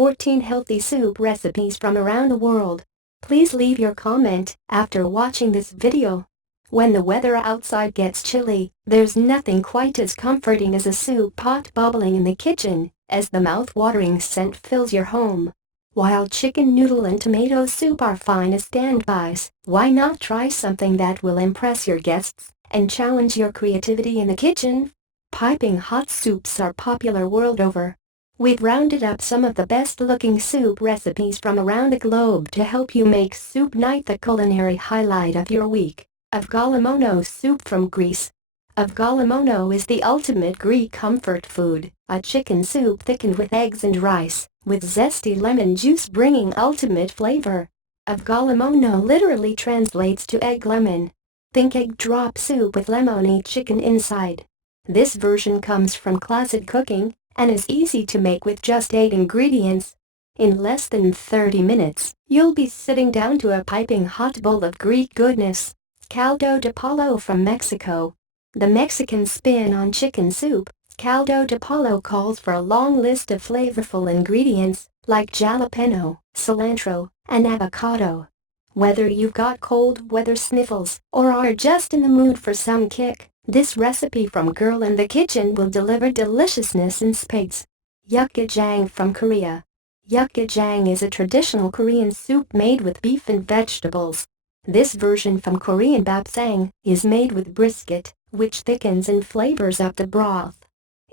14 healthy soup recipes from around the world. Please leave your comment after watching this video. When the weather outside gets chilly, there's nothing quite as comforting as a soup pot bubbling in the kitchen, as the mouth-watering scent fills your home. While chicken noodle and tomato soup are fine as standbys, why not try something that will impress your guests and challenge your creativity in the kitchen? Piping hot soups are popular world over. We've rounded up some of the best-looking soup recipes from around the globe to help you make soup night the culinary highlight of your week. Avgolemono soup from Greece. Avgolemono is the ultimate Greek comfort food, a chicken soup thickened with eggs and rice, with zesty lemon juice bringing ultimate flavor. Avgolemono literally translates to egg lemon. Think egg drop soup with lemony chicken inside. This version comes from Closet Cooking and is easy to make with just 8 ingredients. In less than 30 minutes, you'll be sitting down to a piping hot bowl of Greek goodness. Caldo de pollo from Mexico. The Mexican spin on chicken soup, caldo de pollo calls for a long list of flavorful ingredients like jalapeno, cilantro, and avocado. Whether you've got cold weather sniffles or are just in the mood for some kick, this recipe from Girl in the Kitchen will deliver deliciousness in spades. Yukgajang from Korea. Yukgajang is a traditional Korean soup made with beef and vegetables. This version from Korean bapsang is made with brisket, which thickens and flavors up the broth.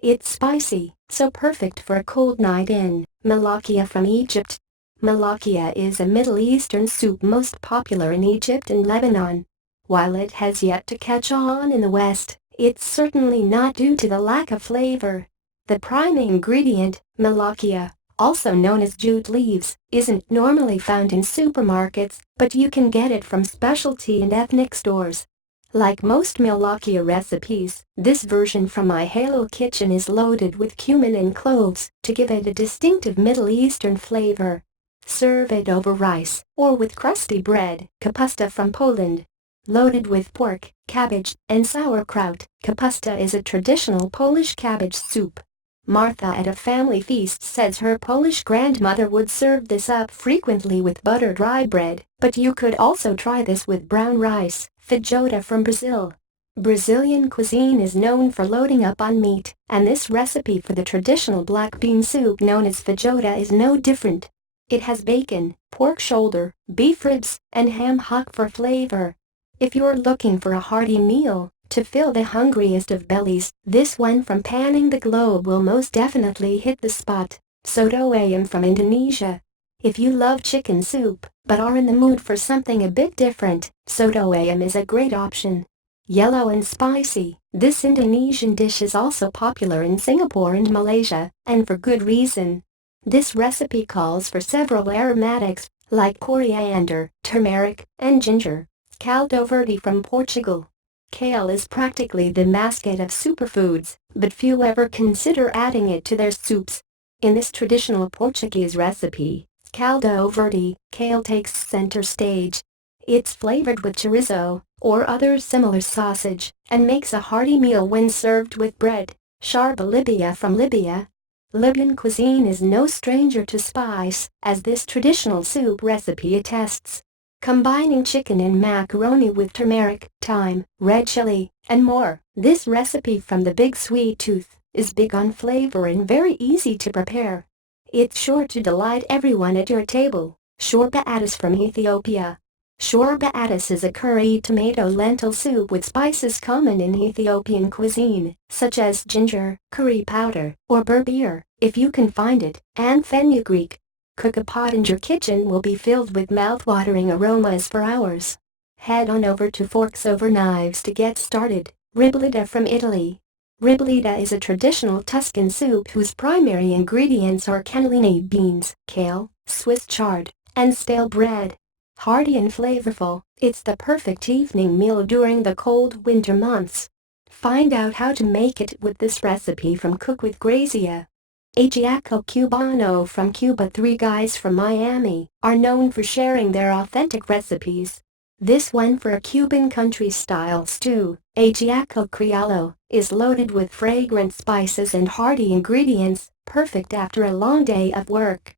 It's spicy, so perfect for a cold night in. Malakia from Egypt. Malakia is a Middle Eastern soup most popular in Egypt and Lebanon. While it has yet to catch on in the West, it's certainly not due to the lack of flavor. The prime ingredient, malakia, also known as jute leaves, isn't normally found in supermarkets, but you can get it from specialty and ethnic stores. Like most malakia recipes, this version from My Halo Kitchen is loaded with cumin and cloves to give it a distinctive Middle Eastern flavor. Serve it over rice or with crusty bread. Kapusta from Poland. Loaded with pork, cabbage, and sauerkraut, kapusta is a traditional Polish cabbage soup. Martha at a family feast says her Polish grandmother would serve this up frequently with buttered rye bread, but you could also try this with brown rice. Jota from Brazil. Brazilian cuisine is known for loading up on meat, and this recipe for the traditional black bean soup known as feijoada is no different. It has bacon, pork shoulder, beef ribs, and ham hock for flavor. If you're looking for a hearty meal to fill the hungriest of bellies, this one from Panning the Globe will most definitely hit the spot. Soto ayam from Indonesia. If you love chicken soup, but are in the mood for something a bit different, soto ayam is a great option. Yellow and spicy, this Indonesian dish is also popular in Singapore and Malaysia, and for good reason. This recipe calls for several aromatics, like coriander, turmeric, and ginger. Caldo verde from Portugal. Kale is practically the mascot of superfoods, but few ever consider adding it to their soups. In this traditional Portuguese recipe, caldo verde, kale takes center stage. It's flavored with chorizo, or other similar sausage, and makes a hearty meal when served with bread. Sharba Libya from Libya. Libyan cuisine is no stranger to spice, as this traditional soup recipe attests. Combining chicken and macaroni with turmeric, thyme, red chili, and more, this recipe from the Big Sweet Tooth is big on flavor and very easy to prepare. It's sure to delight everyone at your table. Shorba Addis from Ethiopia. Shorba Addis is a curry tomato lentil soup with spices common in Ethiopian cuisine, such as ginger, curry powder, or berbere, if you can find it, and fenugreek. Cook a pot and your kitchen will be filled with mouth-watering aromas for hours. Head on over to Forks Over Knives to get started. Ribollita from Italy. Ribollita is a traditional Tuscan soup whose primary ingredients are cannellini beans, kale, Swiss chard, and stale bread. Hearty and flavorful, it's the perfect evening meal during the cold winter months. Find out how to make it with this recipe from Cook with Grazia. Ajiaco Cubano from Cuba. 3 guys from Miami are known for sharing their authentic recipes. This one for a Cuban country-style stew, Ajiaco Criollo, is loaded with fragrant spices and hearty ingredients, perfect after a long day of work.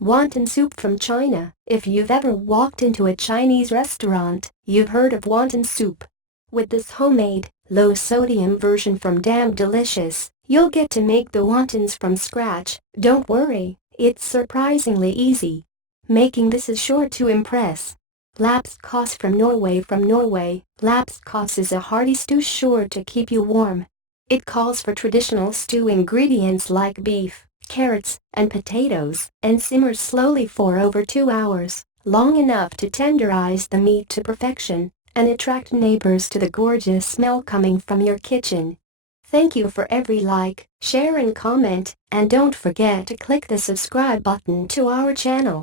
Wanton soup from China. If you've ever walked into a Chinese restaurant, you've heard of wanton soup. With this homemade, low-sodium version from Damn Delicious, you'll get to make the wontons from scratch. Don't worry, it's surprisingly easy. Making this is sure to impress. Lapskaus from Norway. Lapskaus is a hearty stew sure to keep you warm. It calls for traditional stew ingredients like beef, carrots, and potatoes, and simmers slowly for over 2 hours, long enough to tenderize the meat to perfection and attract neighbors to the gorgeous smell coming from your kitchen. Thank you for every like, share and comment, and don't forget to click the subscribe button to our channel.